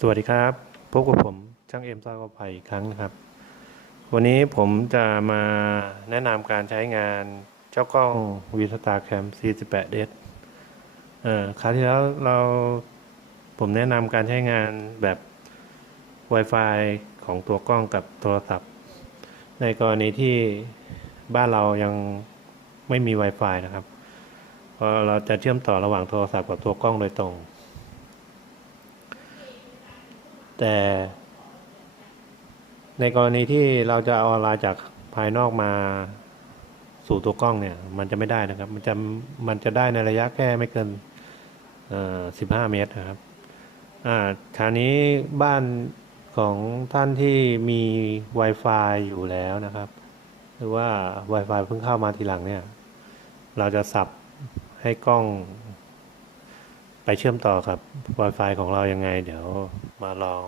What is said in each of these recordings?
สวัสดีครับพบกับผมช่างเอ็มซากอภัยอีกครั้งนะครับ วันนี้ผมจะมาแนะนำการใช้งานเจ้ากล้องวีสตาแคม48 s เอ่อคราวที่แล้วเราผมแนะนำการใช้งานแบบ Wi-Fi ของตัวกล้องกับโทรศัพท์ ในกรณีที่บ้านเรายังไม่มี Wi-Fi นะครับเพราะเราจะเชื่อมต่อระหว่างโทรศัพท์กับตัวกล้องโดยตรง แต่ในกรณีที่เราจะเอาอะไรจากภายนอกมาสู่ตัวกล้องเนี่ย มันจะไม่ได้นะครับ มันจะมันจะได้ในระยะแค่ไม่เกินเอ่อ15เมตรนะครับอ่าคราวนี้บ้านของท่านที่มี Wi-Fi อยู่แล้วนะครับ หรือว่า Wi-Fi เพิ่งเข้ามาทีหลังเนี่ย เราจะสับให้กล้อง ไปเชื่อมต่อกับ Wi-Fi ของเรายังไง เดี๋ยวมาลอง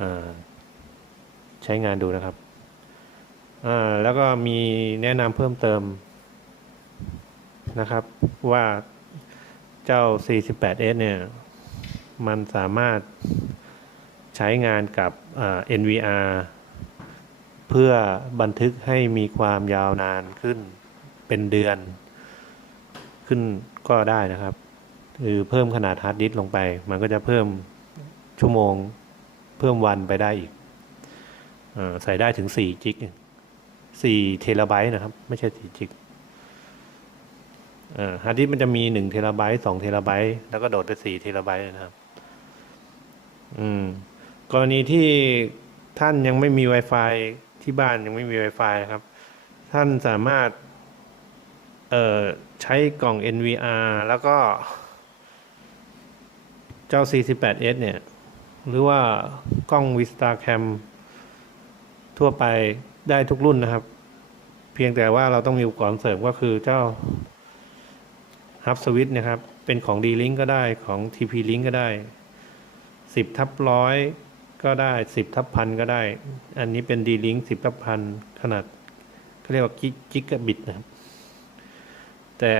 อใช้งานดูนะครับ แล้วก็มีแนะนำเพิ่มเติมนะครับว่าเจ้า 48s เนี่ย มันสามารถใช้งานกับ NVR เพื่อบันทึกให้มีความยาวนานขึ้นเป็นเดือน ขึ้นก็ได้นะครับ คือเพิ่มขนาดฮาร์ดดิสก์ลงไป มันก็จะเพิ่มชั่วโมงเพิ่มวันไปได้อีกอใส่ได้ถึง4จิก4เทราไบต์นะครับ ไม่ใช่4จิกฮาร์ดดิสก์มันจะมี1เทราไบต์2เทราไบต์แล้วก็โดดไป4เทราไบต์นะครับ อืมกรณีที่ท่านยังไม่มี Wi-Fi ที่บ้านยังไม่มี Wi-Fi นะครับ ท่านสามารถใช้กล่อง NVR แล้วก็ เจ้า 48s เนี่ย หรือว่ากล้อง Vista Cam ทั่วไปได้ทุกรุ่นนะครับ เพียงแต่ว่าเราต้องมีอุปกรณ์เสริมก็คือเจ้า Hub Switch นะครับ เป็นของ D-Link ก็ได้ของ TP-Link ก็ได้ 10ทับร้อยก็ได้ 10ทับพันก็ได้ อันนี้เป็น D-Link 10ทับพันขนาดเขาเรียกว่ากิกะบิตนะครับ แต่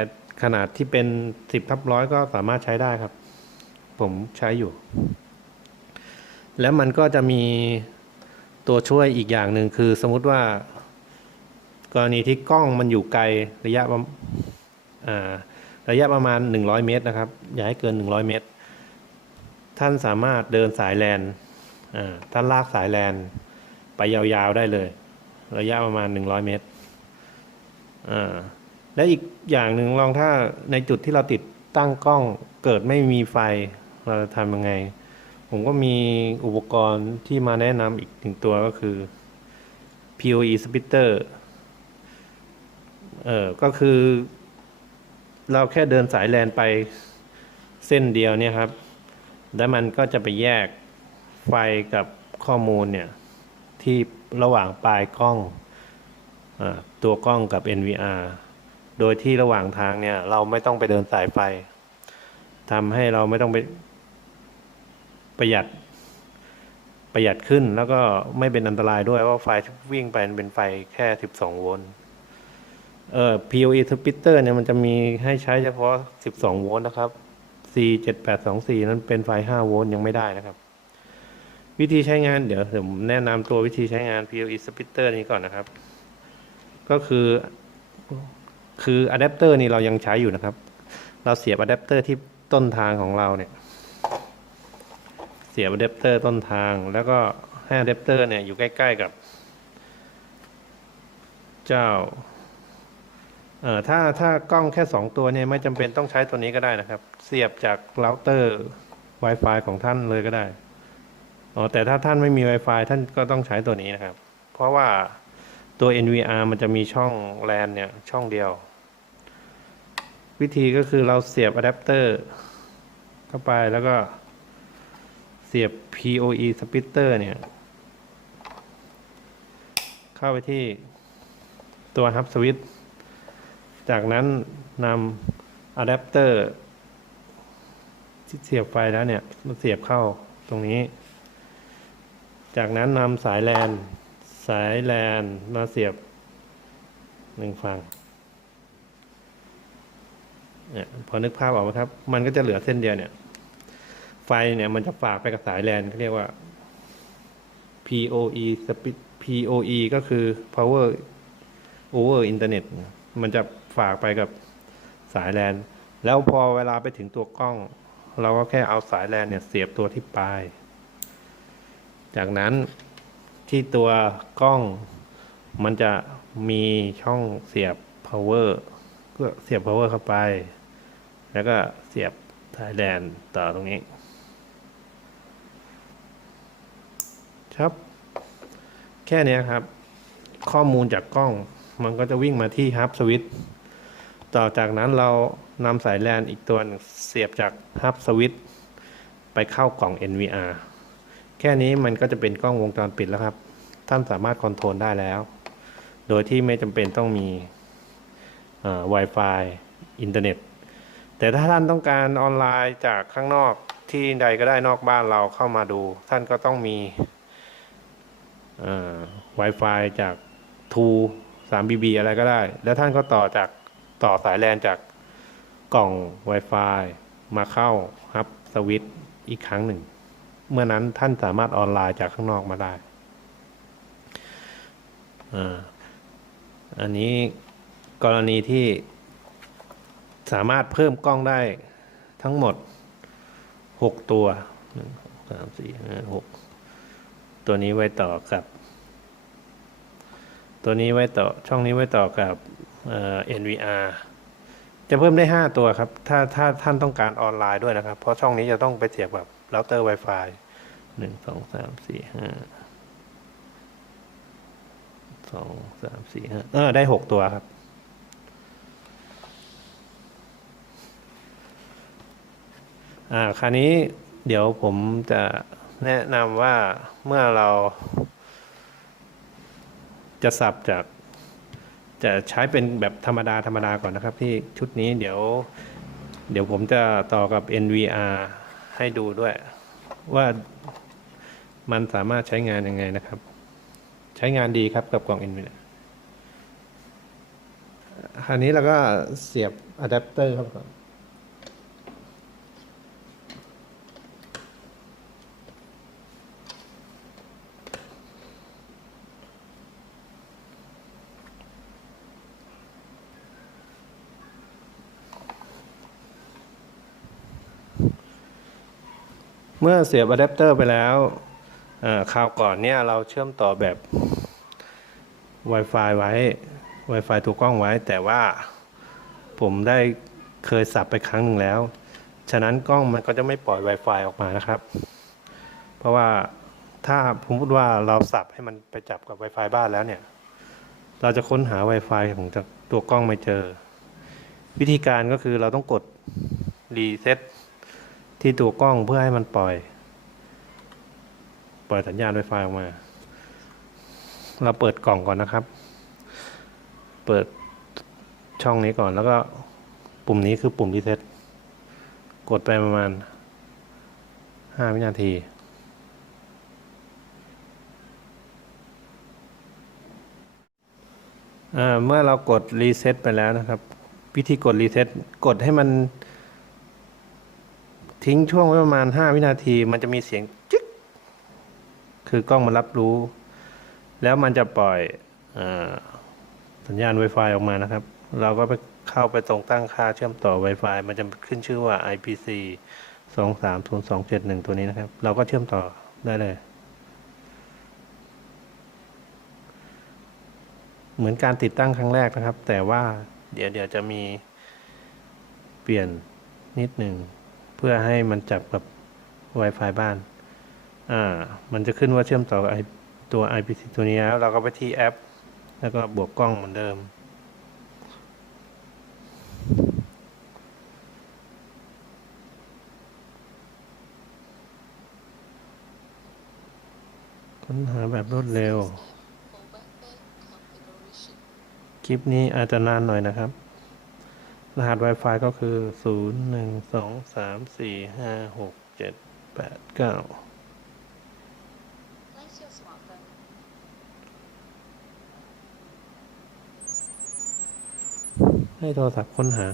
ขนาดที่เป็น 10ทับร้อยก็สามารถใช้ได้ครับ ผมใช้อยู่ แล้วมันก็จะมีตัวช่วยอีกอย่างหนึ่งคือสมมติว่า กรณีที่กล้องมันอยู่ไกลระยะประอ่าระยะประมาณ 100 เมตรนะครับ อย่าให้เกิน 100 เมตร ท่านสามารถเดินสายแลนท่านลากสายแลนไปยาวๆได้เลย ระยะประมาณ 100 เมตรและอีกอย่างหนึ่งลองถ้าในจุดที่เราติดตั้งกล้องเกิดไม่มีไฟ เราจะทำยังไง ผมก็มีอุปกรณ์ที่มาแนะนำอีกหนึ่งตัวก็คือ PoE splitter เออก็คือ เราแค่เดินสายแลนไปเส้นเดียวเนี่ยครับ แล้วมันก็จะไปแยกไฟกับข้อมูลเนี่ย ที่ระหว่างปลายกล้องอตัวกล้องกับ NVR โดยที่ระหว่างทางเนี่ย เราไม่ต้องไปเดินสายไฟทำให้เราไม่ต้องไป ประหยัดประหยัดขึ้นแล้วก็ไม่เป็นอันตรายด้วยว่าไฟที่วิ่งไปมันเป็นไฟแค่ 12 โวลต์เอ่อ PoE splitter เนี่ยมันจะมีให้ใช้เฉพาะ 12 โวลต์นะครับ C7824 นั้นเป็นไฟ 5 โวลต์ยังไม่ได้นะครับ วิธีใช้งานเดี๋ยวผมแนะนำตัววิธีใช้งาน PoE splitter นี้ก่อนนะครับ ก็คือคืออะแดปเตอร์นี่เรายังใช้อยู่นะครับ เราเสียบอะแดปเตอร์ที่ต้นทางของเราเนี่ย เสียบอะแดปเตอร์ต้นทาง แล้วก็ให้อะแดปเตอร์เนี่ยอยู่ใกล้ ๆกับ เจ้าเอ่อถ้าถ้ากล้องแค่สองตัวเนี่ยไม่จำเป็นต้องใช้ตัวนี้ก็ได้นะครับ เสียบจากเราเตอร์ Wi-Fi ของท่านเลยก็ได้อ๋อแต่ถ้าท่านไม่มี Wi-Fi ท่านก็ต้องใช้ตัวนี้นะครับ เพราะว่าตัว NVR มันจะมีช่อง LAN เนี่ยช่องเดียว วิธีก็คือเราเสียบอะแดปเตอร์เข้าไปแล้วก็ เสียบ PoE splitter เนี่ย เข้าไปที่ตัว Hub Switch จากนั้นนำอะแดปเตอร์ที่เสียบไฟแล้วเนี่ยมาเสียบเข้าตรงนี้ จากนั้นนำสายแลนสายแลนมาเสียบหนึ่งฝั่งเนี่ยพอนึกภาพออกไหมครับ มันก็จะเหลือเส้นเดียวเนี่ย ไฟเนี่ยมันจะฝากไปกับสายแลนเขาเรียกว่า PoE speed PoE ก็คือ power over internet มันจะฝากไปกับสายแลนแล้วพอเวลาไปถึงตัวกล้อง เราก็แค่เอาสายแลนเนี่ยเสียบตัวที่ปลาย จากนั้นที่ตัวกล้องมันจะมีช่องเสียบ power ก็เสียบ power เข้าไป แล้วก็เสียบสายแลนต่อตรงนี้ ครับ แค่นี้ครับ ข้อมูลจากกล้อง มันก็จะวิ่งมาที่ฮับสวิตต่อจากนั้นเรานำสายแลนอีกตัวหนึ่งเสียบจากฮับสวิตไปเข้ากล่อง NVR แค่นี้มันก็จะเป็นกล้องวงจรปิดแล้วครับ ท่านสามารถคอนโทรลได้แล้ว โดยที่ไม่จำเป็นต้องมี Wi-Fi อินเทอร์เน็ต แต่ถ้าท่านต้องการออนไลน์จากข้างนอกที่ใดก็ได้นอกบ้านเราเข้ามาดู ท่านก็ต้องมี Wi-Fi จาก2 3BB อะไรก็ได้ แล้วท่านก็ต่อจากต่อสายแลนจากกล่อง Wi-Fi มาเข้าฮับสวิตอีกครั้งหนึ่ง เมื่อนั้นท่านสามารถออนไลน์จากข้างนอกมาได้ อันนี้กรณีที่สามารถเพิ่มกล้องได้ทั้งหมด 6 ตัวหนึ่งสองสามสี่ห้าหก ตัวนี้ไว้ต่อกับ ตัวนี้ไว้ต่อช่องนี้ไว้ต่อกับเอ่อ NVR จะเพิ่มได้ 5 ตัวครับ ถ้าถ้าท่านต้องการออนไลน์ด้วยนะครับ เพราะช่องนี้จะต้องไปเสียบแบบเราเตอร์ Wi-Fi หนึ่งสองสามสี่ห้าสองสามสี่ห้าเออได้ 6 ตัวครับ อ่าคราวนี้เดี๋ยวผมจะ แนะนำว่าเมื่อเรา จะสับจากจะใช้เป็นแบบธรรมดาธรรมดาก่อนนะครับ ที่ชุดนี้เดี๋ยว เดี๋ยวผมจะต่อกับ NVR ให้ดูด้วย ว่ามันสามารถใช้งานยังไงนะครับ ใช้งานดีครับกับกล่อง NVR คราวนี้เราก็เสียบอะแดปเตอร์เข้าไปก่อน เมื่อเสียบอะแดปเตอร์ไปแล้วคราวก่อนเนี่ยเราเชื่อมต่อแบบ Wi-Fi ไว้ Wi-Fi ตัวกล้องไว้ แต่ว่าผมได้เคยสับไปครั้งหนึ่งแล้ว ฉะนั้นกล้องมันก็จะไม่ปล่อย Wi-Fi ออกมานะครับ เพราะว่าถ้าผมพูดว่าเราสับให้มันไปจับกับ Wi-Fi บ้านแล้วเนี่ย เราจะค้นหา Wi-Fi ของตัวกล้องไม่เจอ วิธีการก็คือเราต้องกดรีเซ็ต ที่ตัวกล้องเพื่อให้มันปล่อย ปล่อยสัญญาณ Wi-Fi ออกมา เราเปิดกล่องก่อนนะครับ เปิดช่องนี้ก่อนแล้วก็ปุ่มนี้คือปุ่มรีเซ็ตกดไปประมาณ 5 วินาที เมื่อเรากดรีเซ็ตไปแล้วนะครับ วิธีกดรีเซ็ตกดให้มัน ทิ้งช่วงไว้ประมาณ 5 วินาที มันจะมีเสียงจึ๊กคือกล้องมันรับรู้ แล้วมันจะปล่อยอสัญญาณ Wi-Fi ออกมานะครับ เราก็ไปเข้าไปตรงตั้งค่าเชื่อมต่อ Wi-Fi มันจะขึ้นชื่อว่า IPC 230271 ตัวนี้นะครับ เราก็เชื่อมต่อได้เลย เหมือนการติดตั้งครั้งแรกนะครับ แต่ว่าเดี๋ยวเดี๋ยวจะมีเปลี่ยนนิดหนึ่ง เพื่อให้มันจับกับ Wi-Fi บ้าน อ่า มันจะขึ้นว่าเชื่อมต่อกับไอตัว IPC ตัวนี้แล้วเราก็ไปที่แอป แล้วก็บวกกล้องเหมือนเดิม ค้นหาแบบรวดเร็ว คลิปนี้อาจจะนานหน่อยนะครับ รหัส Wi-Fi ก็คือ 0 1 2 3 4 5 6 7 8 9 Place your smartphone. ให้โทรศัพท์ค้นหา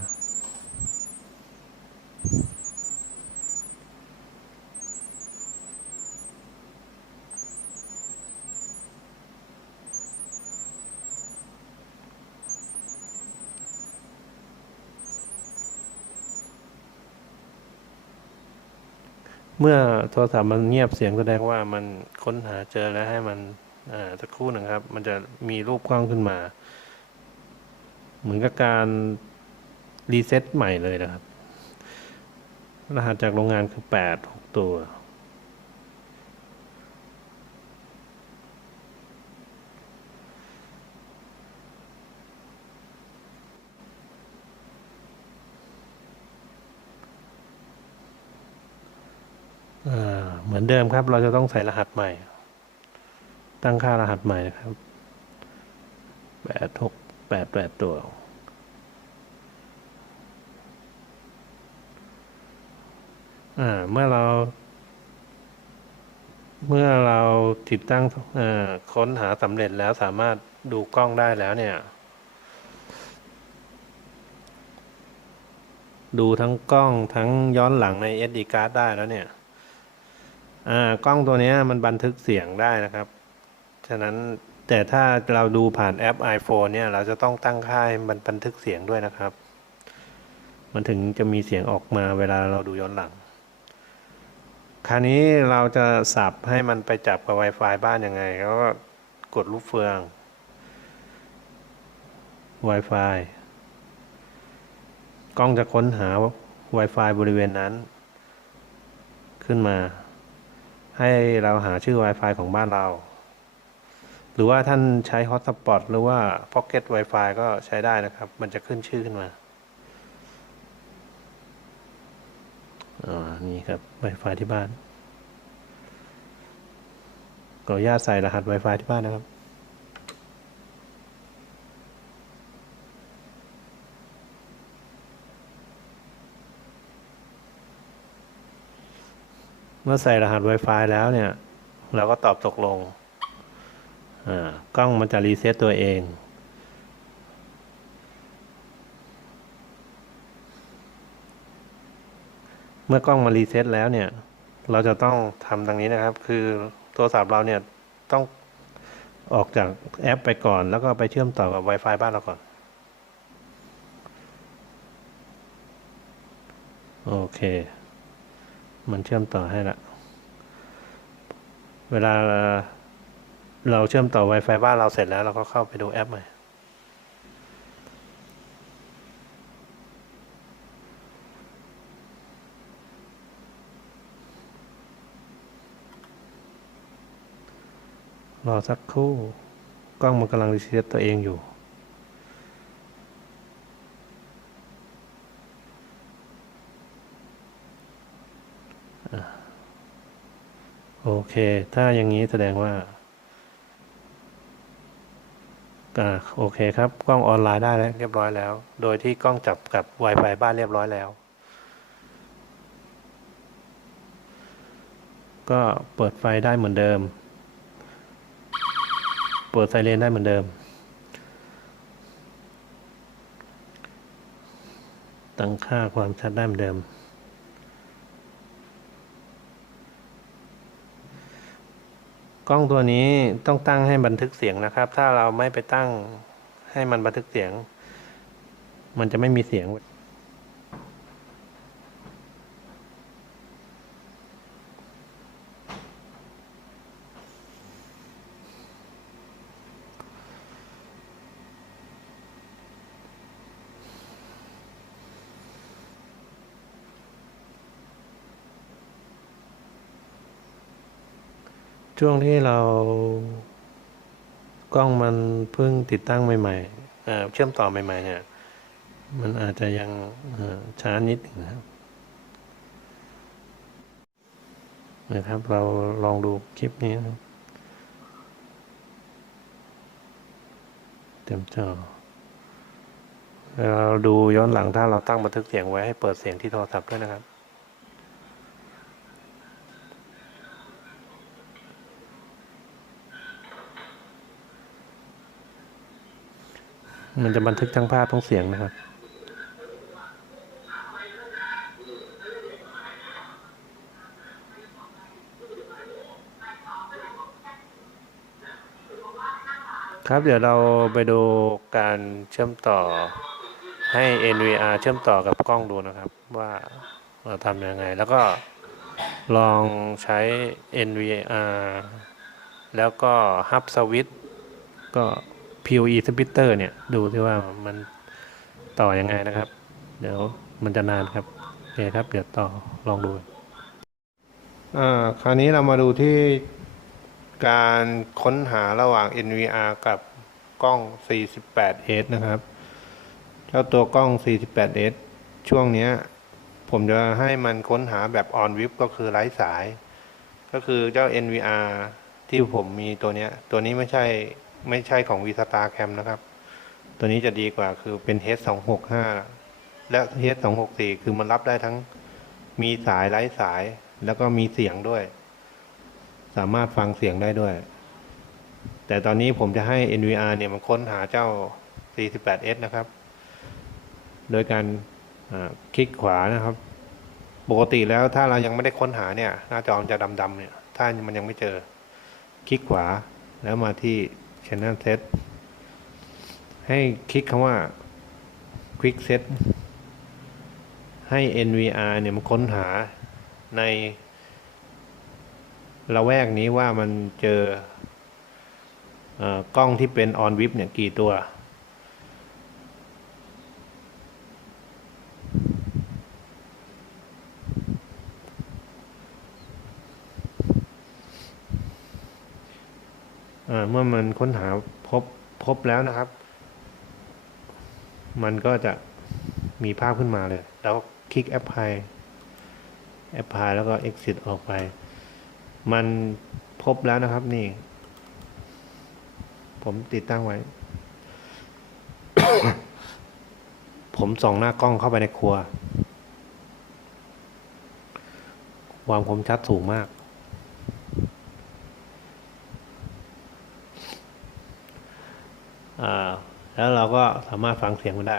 เมื่อโทรศัพท์มันเงียบเสียงแสดงว่ามันค้นหาเจอแล้วให้มันอ่าสักครู่หนึ่งครับ มันจะมีรูปกล้องขึ้นมา เหมือนกับการรีเซ็ตใหม่เลยนะครับ รหัสจากโรงงานคือแปดหกตัว เหมือนเดิมครับ เราจะต้องใส่รหัสใหม่ ตั้งค่ารหัสใหม่นะครับแปดหกแปดแปดตัว เมื่อเรา เมื่อเราติดตั้งค้นหาสำเร็จแล้วสามารถดูกล้องได้แล้วเนี่ย ดูทั้งกล้องทั้งย้อนหลังใน SD card ได้แล้วเนี่ย กล้องตัวนี้มันบันทึกเสียงได้นะครับ ฉะนั้นแต่ถ้าเราดูผ่านแอป iPhone เนี่ย เราจะต้องตั้งค่าให้มันบันทึกเสียงด้วยนะครับ มันถึงจะมีเสียงออกมาเวลาเราดูย้อนหลัง คราวนี้เราจะสับให้มันไปจับกับ Wi-Fi บ้านยังไง แล้วก็กดลูกเฟือง Wi-Fi กล้องจะค้นหา Wi-Fi บริเวณนั้น ขึ้นมา ให้เราหาชื่อ Wi-Fi ของบ้านเรา หรือว่าท่านใช้ Hotspot หรือว่า Pocket Wi-Fi ก็ใช้ได้นะครับ มันจะขึ้นชื่อขึ้นมาอ่านี่ครับ Wi-Fi ที่บ้านขออนุญาตใส่รหัส Wi-Fi ที่บ้านนะครับ เมื่อใส่รหัส Wi-Fi แล้วเนี่ย เราก็ตอบตกลงอ่ากล้องมันจะรีเซ็ตตัวเองเมื่อกล้องมารีเซ็ตแล้วเนี่ย เราจะต้องทำดังนี้นะครับ คือโทรศัพท์เราเนี่ยต้องออกจากแอปไปก่อน แล้วก็ไปเชื่อมต่อกับ Wi-Fi บ้านเราก่อน โอเค มันเชื่อมต่อให้ละ เวลาเราเชื่อมต่อ Wi-Fi บ้านเราเสร็จแล้วเราก็เข้าไปดูแอปใหม่รอสักครู่ กล้องมันกำลังรีเซ็ตตัวเองอยู่ โอเค ถ้าอย่างนี้แสดงว่าอ่าโอเคครับ กล้องออนไลน์ได้แล้วเรียบร้อยแล้ว โดยที่กล้องจับกับ Wi-Fi บ้านเรียบร้อยแล้ว ก็เปิดไฟได้เหมือนเดิม เปิดไซเรนได้เหมือนเดิม ตั้งค่าความชัดได้เหมือนเดิม กล้องตัวนี้ต้องตั้งให้บันทึกเสียงนะครับ ถ้าเราไม่ไปตั้งให้มันบันทึกเสียง มันจะไม่มีเสียง ช่วงที่เรากล้องมันเพิ่งติดตั้งใหม่ๆเชื่อมต่อใหม่ ๆ เนี่ย มันอาจจะยังช้านิดหนึ่งนะครับนะครับ เราลองดูคลิปนี้นะเต็มจอเราดูย้อนหลังถ้าเราตั้งบันทึกเสียงไว้ให้เปิดเสียงที่โทรศัพท์ด้วยนะครับ มันจะบันทึกทั้งภาพทั้งเสียงนะครับครับเดี๋ยวเราไปดูการเชื่อมต่อให้ NVR เชื่อมต่อกับกล้องดูนะครับ ว่าเราทำยังไง แล้วก็ลองใช้ NVR แล้วก็ Hub Switch ก็ PoE Splitter เนี่ยดูที่ว่ามันต่อยังไงนะครับ เดี๋ยวมันจะนานครับโอเคครับ เดี๋ยวต่อลองดูอ่าคราวนี้เรามาดูที่การค้นหาระหว่าง NVR กับกล้อง 48S นะครับ เจ้าตัวกล้อง 48S ช่วงนี้ผมจะให้มันค้นหาแบบ on vip ก็คือไร้สาย ก็คือเจ้า NVR ที่ผมมีตัวเนี้ยตัวนี้ไม่ใช่ ไม่ใช่ของ v s t a r Cam นะครับ ตัวนี้จะดีกว่าคือเป็น H265 และ H264 คือมันรับได้ทั้งมีสายไร้สายแล้วก็มีเสียงด้วย สามารถฟังเสียงได้ด้วย แต่ตอนนี้ผมจะให้ NVR เนี่ยมันค้นหาเจ้า 48S นะครับ โดยการคลิกขวานะครับ ปกติแล้วถ้าเรายังไม่ได้ค้นหาเนี่ย หน้าจอมันจะดำๆเนี่ย ถ้ามันยังไม่เจอ คลิกขวาแล้วมาที่ Channel Set ให้คลิกคำว่า Quick Set ให้ NVR เนี่ยมันค้นหาในละแวกนี้ว่ามันเจอเอกล้องที่เป็น on vip เนี่ยกี่ตัว เมื่อมันค้นหาพบพบแล้วนะครับ มันก็จะมีภาพขึ้นมาเลย แล้วคลิก apply apply แล้วก็ exit ออกไป มันพบแล้วนะครับนี่ ผมติดตั้งไว้ ผมส่องหน้ากล้องเข้าไปในครัว ความคมชัดสูงมาก อ่า แล้ว เราก็สามารถฟังเสียงมันได้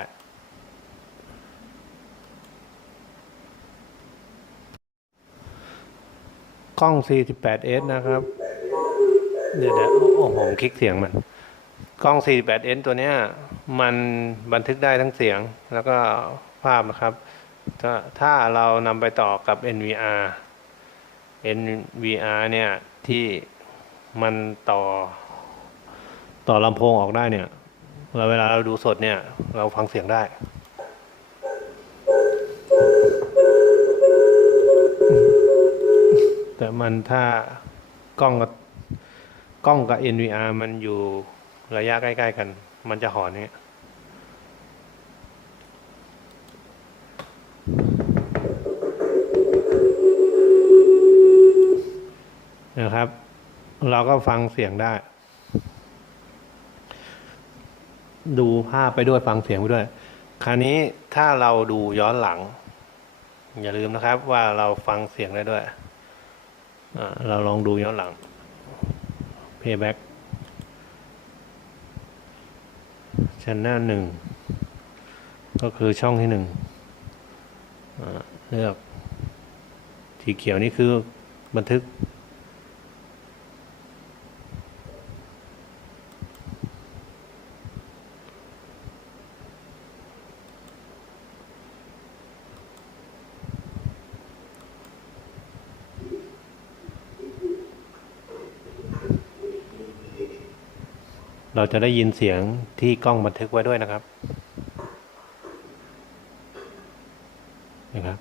กล้อง 48S นะครับ เดี๋ยวเดี๋ยวโอ้โหคลิกเสียงมัน กล้อง 48S ตัวเนี้ย มันบันทึกได้ทั้งเสียงแล้วก็ภาพนะครับ ถ้าถ้าเรานำไปต่อกับ NVR NVR เนี่ย ที่มันต่อต่อลำโพงออกได้เนี่ย เวลาเราดูสดเนี่ย เราฟังเสียงได้ แต่มันถ้ากล้องกับกล้องกับ NVR มันอยู่ระยะใกล้ๆกัน มันจะหอนเนี้ยนะครับ เราก็ฟังเสียงได้ ดูภาพไปด้วยฟังเสียงไปด้วย คราวนี้ถ้าเราดูย้อนหลัง อย่าลืมนะครับว่าเราฟังเสียงได้ด้วย เราลองดูย้อนหลัง playback ชั้นหน้าหนึ่งก็คือช่องที่หนึ่งเลือกสีเขียวนี่คือบันทึก เราจะได้ยินเสียงที่กล้องบันทึกไว้ด้วยนะครับนะครับ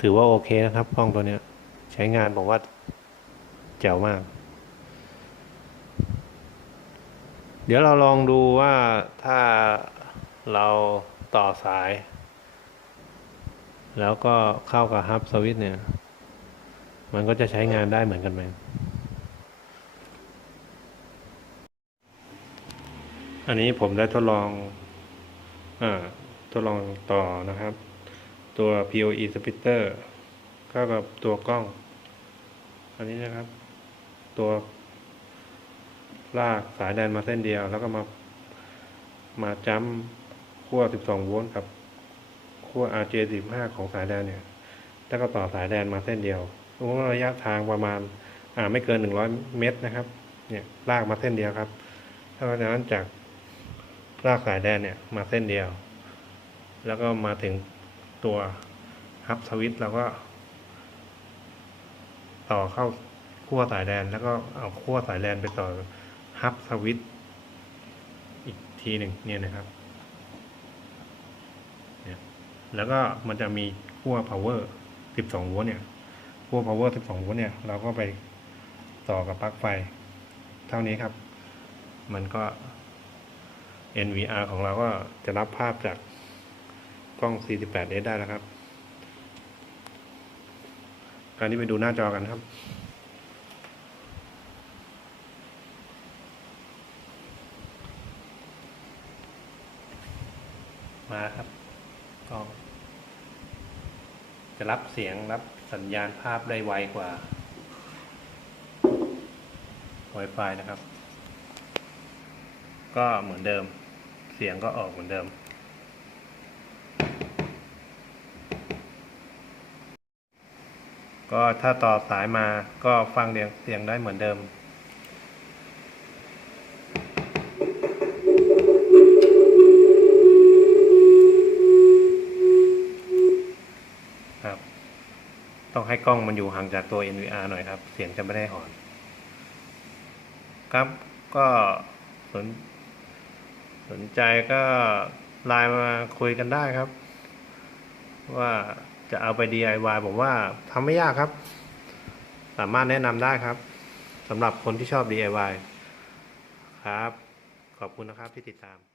ถือว่าโอเคนะครับ กล้องตัวเนี้ย ใช้งานผมว่าแจ๋วมาก เดี๋ยวเราลองดูว่าถ้าเราต่อสาย แล้วก็เข้ากับฮับสวิตเนี่ย มันก็จะใช้งานได้เหมือนกันไหม อันนี้ผมได้ทดลองอทดลองต่อนะครับ ตัว PoE splitter เข้ากับตัวกล้อง อันนี้นะครับ ตัวลากสายแดนมาเส้นเดียว แล้วก็มามาจัมขั้ว 12 โวลต์กับขั้ว RJ15 ของสายแดนเนี่ย แล้วก็ต่อสายแดนมาเส้นเดียวระยะทางประมาณอ่าไม่เกิน 100 เมตรนะครับ เนี่ยลากมาเส้นเดียวครับเพราะฉะนั้นจาก ลากสายแดนเนี่ยมาเส้นเดียว แล้วก็มาถึงตัวฮับสวิตเราก็ ต่อเข้าขั้วสายแลนแล้วก็เอาขั้วสายแลนไปต่อฮับสวิตอีกทีหนึ่งเนี่ยนะครับเนี่ยแล้วก็มันจะมีขั้ว power 12โวลต์เนี่ยขั้ว power 12โวลต์เนี่ยเราก็ไปต่อกับปลั๊กไฟ เท่านี้ครับ มันก็ NVR ของเราก็จะรับภาพจากกล้อง 48S ได้แล้วครับการที่ไปดูหน้าจอกันครับ มาครับกล้อง จะรับเสียงรับสัญญาณภาพได้ไวกว่า Wi-Fi นะครับ ก็เหมือนเดิม สียงก็ออกเหมือนเดิม ก็ถ้าต่อสายมาก็ฟังเสียงได้เหมือนเดิมครับต้องให้กล้องมันอยู่ห่างจากตัว NVR หน่อยครับ เสียงจะไม่ได้หอน ครับ ก็สน นใจก็ไลน์มาคุยกันได้ครับ ว่าจะเอาไป DIY ผมว่าทำไม่ยากครับ สามารถแนะนำได้ครับสำหรับคนที่ชอบ DIY ครับ ขอบคุณนะครับที่ติดตาม